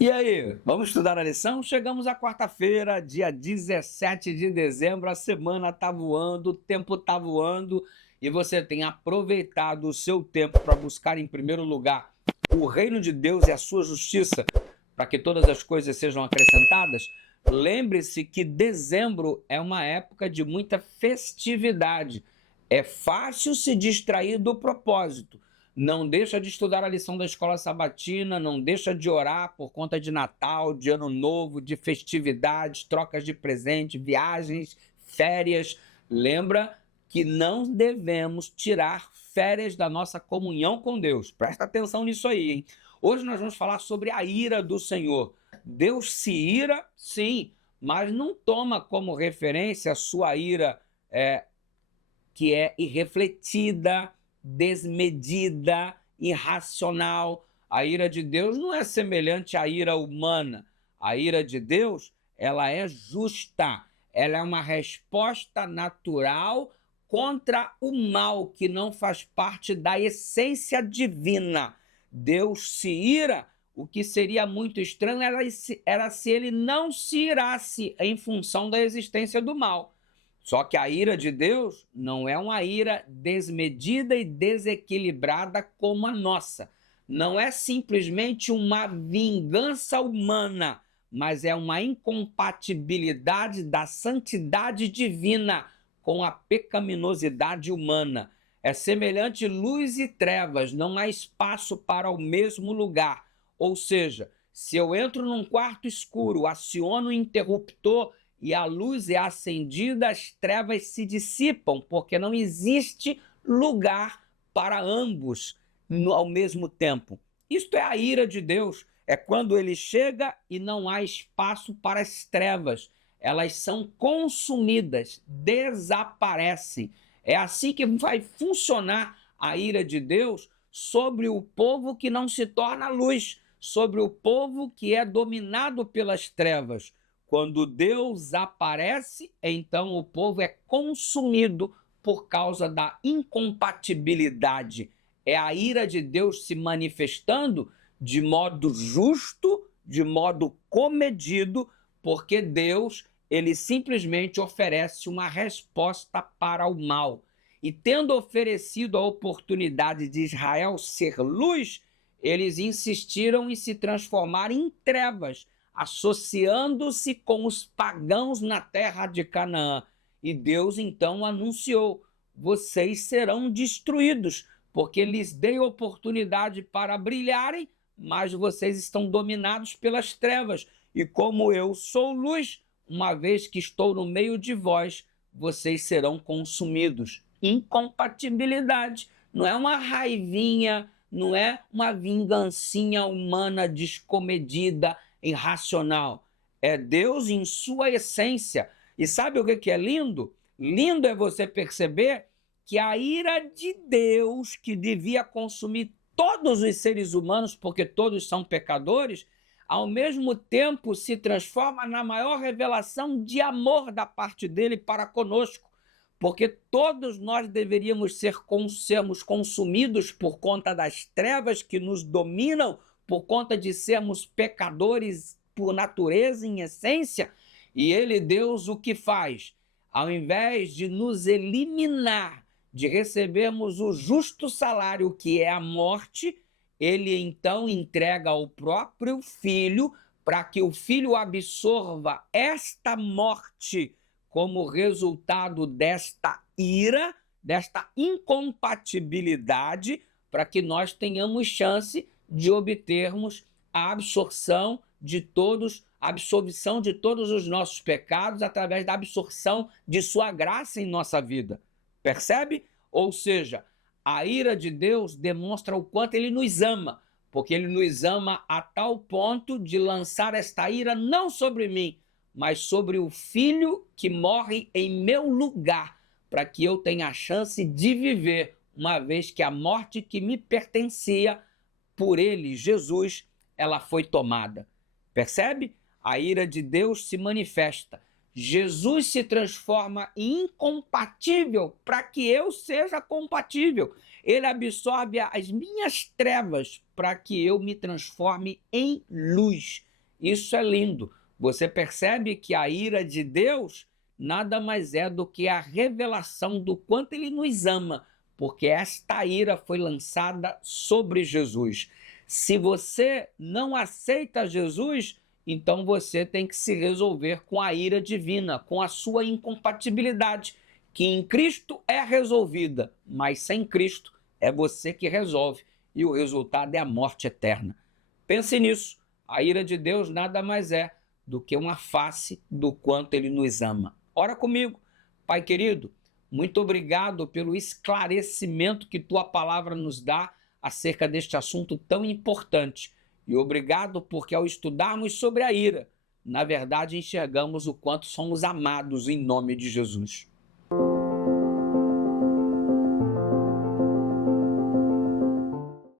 E aí, vamos estudar a lição? Chegamos à quarta-feira, dia 17 de dezembro, a semana tá voando, o tempo tá voando e você tem aproveitado o seu tempo para buscar em primeiro lugar o reino de Deus e a sua justiça, para que todas as coisas sejam acrescentadas. Lembre-se que dezembro é uma época de muita festividade. É fácil se distrair do propósito. Não deixa de estudar a lição da escola sabatina, não deixa de orar por conta de Natal, de Ano Novo, de festividades, trocas de presente, viagens, férias. Lembra que não devemos tirar férias da nossa comunhão com Deus. Presta atenção nisso aí, hein? Hoje nós vamos falar sobre a ira do Senhor. Deus se ira, sim, mas não toma como referência a sua ira que é irrefletida, desmedida, irracional. A ira de Deus não é semelhante à ira humana. A ira de Deus, ela é justa. Ela é uma resposta natural contra o mal que não faz parte da essência divina. Deus se ira, o que seria muito estranho era se ele não se irasse em função da existência do mal. Só que a ira de Deus não é uma ira desmedida e desequilibrada como a nossa. Não é simplesmente uma vingança humana, mas é uma incompatibilidade da santidade divina com a pecaminosidade humana. É semelhante luz e trevas, não há espaço para o mesmo lugar. Ou seja, se eu entro num quarto escuro, aciono o interruptor e a luz é acendida, as trevas se dissipam, porque não existe lugar para ambos ao mesmo tempo. Isto é a ira de Deus, é quando ele chega e não há espaço para as trevas. Elas são consumidas, desaparecem. É assim que vai funcionar a ira de Deus sobre o povo que não se torna luz, sobre o povo que é dominado pelas trevas. Quando Deus aparece, então o povo é consumido por causa da incompatibilidade. É a ira de Deus se manifestando de modo justo, de modo comedido, porque Deus, ele simplesmente oferece uma resposta para o mal. E tendo oferecido a oportunidade de Israel ser luz, eles insistiram em se transformar em trevas, associando-se com os pagãos na terra de Canaã. E Deus então anunciou: vocês serão destruídos, porque lhes dei oportunidade para brilharem, mas vocês estão dominados pelas trevas. E como eu sou luz, uma vez que estou no meio de vós, vocês serão consumidos. Incompatibilidade. Não é uma raivinha, não é uma vingancinha humana descomedida, irracional. É Deus em sua essência. E sabe o que é lindo? Lindo é você perceber que a ira de Deus, que devia consumir todos os seres humanos, porque todos são pecadores, ao mesmo tempo se transforma na maior revelação de amor da parte dele para conosco, porque todos nós deveríamos sermos consumidos por conta das trevas que nos dominam, por conta de sermos pecadores por natureza, em essência, e ele, Deus, o que faz? Ao invés de nos eliminar, de recebermos o justo salário, que é a morte, ele então entrega ao próprio Filho, para que o Filho absorva esta morte como resultado desta ira, desta incompatibilidade, para que nós tenhamos chance de obtermos a absorção de todos, a absolvição de todos os nossos pecados através da absorção de sua graça em nossa vida. Percebe? Ou seja, a ira de Deus demonstra o quanto ele nos ama, porque ele nos ama a tal ponto de lançar esta ira não sobre mim, mas sobre o Filho que morre em meu lugar, para que eu tenha a chance de viver, uma vez que a morte que me pertencia, por ele, Jesus, ela foi tomada. Percebe? A ira de Deus se manifesta. Jesus se transforma em incompatível para que eu seja compatível. Ele absorve as minhas trevas para que eu me transforme em luz. Isso é lindo. Você percebe que a ira de Deus nada mais é do que a revelação do quanto ele nos ama, porque esta ira foi lançada sobre Jesus. Se você não aceita Jesus, então você tem que se resolver com a ira divina, com a sua incompatibilidade, que em Cristo é resolvida, mas sem Cristo é você que resolve, e o resultado é a morte eterna. Pense nisso. A ira de Deus nada mais é do que uma face do quanto ele nos ama. Ora comigo. Pai querido, muito obrigado pelo esclarecimento que tua palavra nos dá acerca deste assunto tão importante. E obrigado porque ao estudarmos sobre a ira, na verdade enxergamos o quanto somos amados em nome de Jesus.